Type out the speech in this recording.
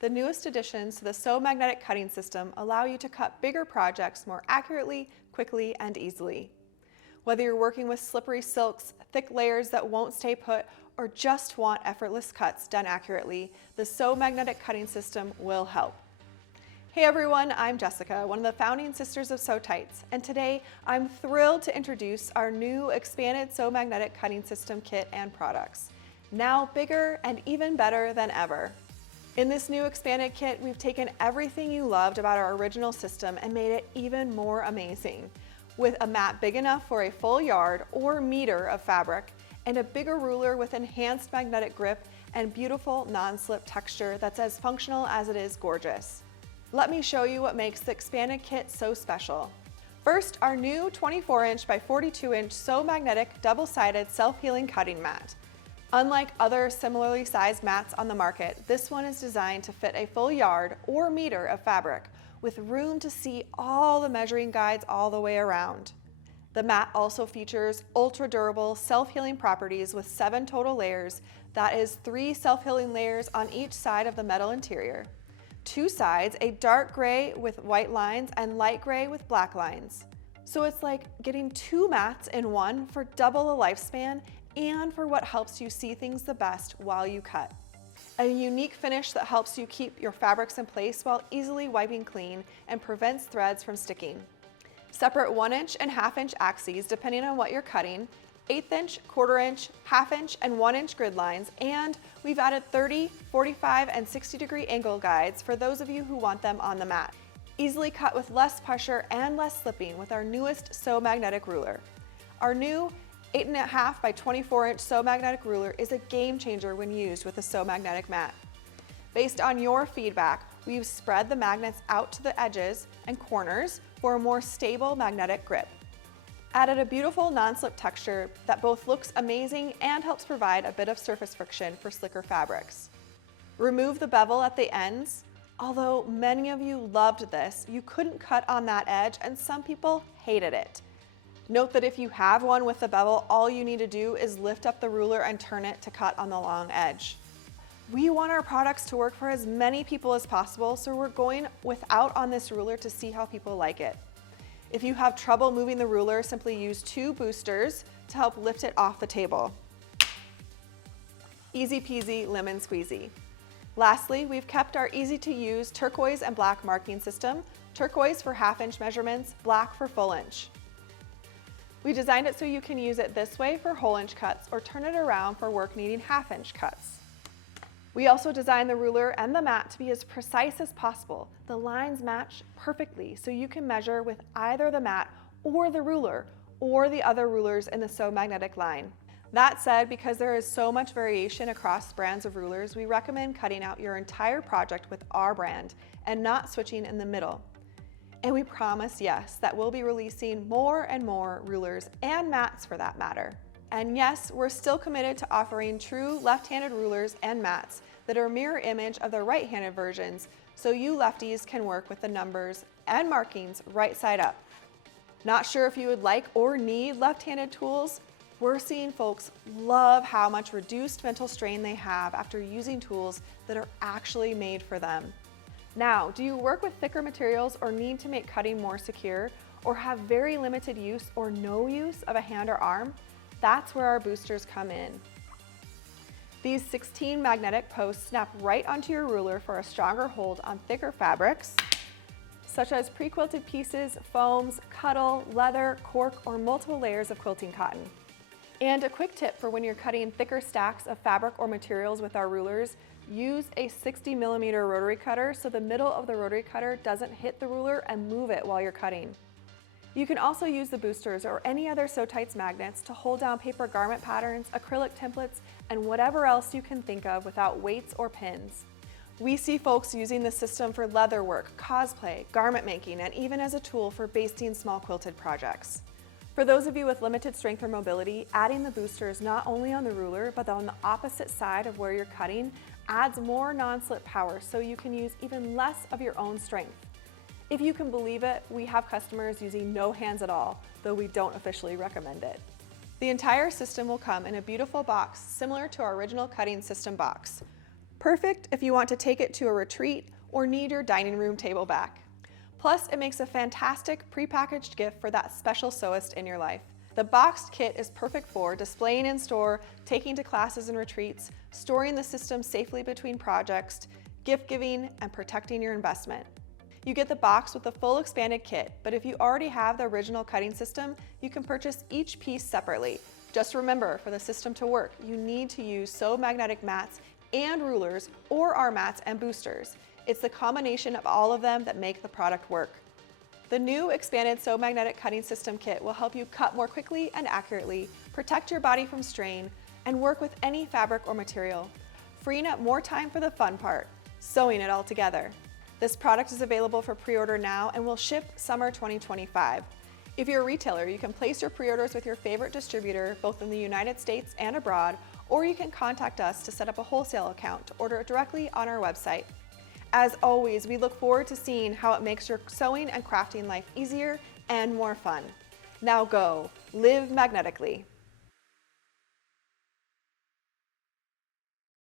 The newest additions to the Sew magnetic cutting system allow you to cut bigger projects more accurately, quickly, and easily. Whether you're working with slippery silks, thick layers that won't stay put, or just want effortless cuts done accurately, the Sew magnetic cutting system will help. Hey everyone, I'm Jessica, one of the founding sisters of SewTites, and today I'm thrilled to introduce our new expanded Sew magnetic cutting system kit and products. Now bigger and even better than ever. In this new expanded kit, we've taken everything you loved about our original system and made it even more amazing. With a mat big enough for a full yard or meter of fabric, and a bigger ruler with enhanced magnetic grip and beautiful non-slip texture that's as functional as it is gorgeous. Let me show you what makes the expanded kit so special. First, our new 24-inch by 42-inch Sew magnetic double-sided self-healing cutting mat. Unlike other similarly sized mats on the market, this one is designed to fit a full yard or meter of fabric with room to see all the measuring guides all the way around. The mat also features ultra-durable self-healing properties with 7 total layers. That is 3 self-healing layers on each side of the metal interior. 2 sides, a dark gray with white lines and light gray with black lines. So it's like getting 2 mats in one for double the lifespan and for what helps you see things the best while you cut. A unique finish that helps you keep your fabrics in place while easily wiping clean and prevents threads from sticking. Separate 1-inch and 1/2-inch axes depending on what you're cutting, 1/8-inch, 1/4-inch, 1/2-inch, and 1-inch grid lines, and we've added 30, 45, and 60-degree angle guides for those of you who want them on the mat. Easily cut with less pressure and less slipping with our newest Sew magnetic ruler. Our new 8.5 by 24-inch Sew magnetic ruler is a game changer when used with a Sew magnetic mat. Based on your feedback, we've spread the magnets out to the edges and corners for a more stable magnetic grip. Added a beautiful non-slip texture that both looks amazing and helps provide a bit of surface friction for slicker fabrics. Remove the bevel at the ends. Although many of you loved this, you couldn't cut on that edge and some people hated it. Note that if you have one with the bevel, all you need to do is lift up the ruler and turn it to cut on the long edge. We want our products to work for as many people as possible, so we're going without on this ruler to see how people like it. If you have trouble moving the ruler, simply use 2 boosters to help lift it off the table. Easy peasy lemon squeezy. Lastly, we've kept our easy to use turquoise and black marking system, turquoise for 1/2-inch measurements, black for full inch. We designed it so you can use it this way for whole inch cuts or turn it around for work needing 1/2-inch cuts. We also designed the ruler and the mat to be as precise as possible. The lines match perfectly so you can measure with either the mat or the ruler or the other rulers in the Sew magnetic line. That said, because there is so much variation across brands of rulers, we recommend cutting out your entire project with our brand and not switching in the middle. And we promise, yes, that we'll be releasing more and more rulers and mats for that matter. And yes, we're still committed to offering true left-handed rulers and mats that are a mirror image of the right-handed versions, so you lefties can work with the numbers and markings right side up. Not sure if you would like or need left-handed tools? We're seeing folks love how much reduced mental strain they have after using tools that are actually made for them. Now, do you work with thicker materials or need to make cutting more secure, or have very limited use or no use of a hand or arm? That's where our boosters come in. These 16 magnetic posts snap right onto your ruler for a stronger hold on thicker fabrics, such as pre-quilted pieces, foams, cuddle, leather, cork, or multiple layers of quilting cotton. And a quick tip for when you're cutting thicker stacks of fabric or materials with our rulers, use a 60mm rotary cutter so the middle of the rotary cutter doesn't hit the ruler and move it while you're cutting. You can also use the boosters or any other SewTites magnets to hold down paper garment patterns, acrylic templates, and whatever else you can think of without weights or pins. We see folks using the system for leather work, cosplay, garment making, and even as a tool for basting small quilted projects. For those of you with limited strength or mobility, adding the boosters not only on the ruler, but on the opposite side of where you're cutting adds more non-slip power so you can use even less of your own strength. If you can believe it, we have customers using no hands at all, though we don't officially recommend it. The entire system will come in a beautiful box similar to our original cutting system box. Perfect if you want to take it to a retreat or need your dining room table back. Plus, it makes a fantastic prepackaged gift for that special sewist in your life. The boxed kit is perfect for displaying in store, taking to classes and retreats, storing the system safely between projects, gift giving, and protecting your investment. You get the box with the full expanded kit, but if you already have the original cutting system, you can purchase each piece separately. Just remember, for the system to work, you need to use Sew magnetic mats and rulers, or our mats and boosters. It's the combination of all of them that make the product work. The new expanded Sew magnetic cutting system kit will help you cut more quickly and accurately, protect your body from strain, and work with any fabric or material, freeing up more time for the fun part, sewing it all together. This product is available for pre-order now and will ship summer 2025. If you're a retailer, you can place your pre-orders with your favorite distributor, both in the United States and abroad, or you can contact us to set up a wholesale account to order it directly on our website. As always, we look forward to seeing how it makes your sewing and crafting life easier and more fun. Now go, live magnetically.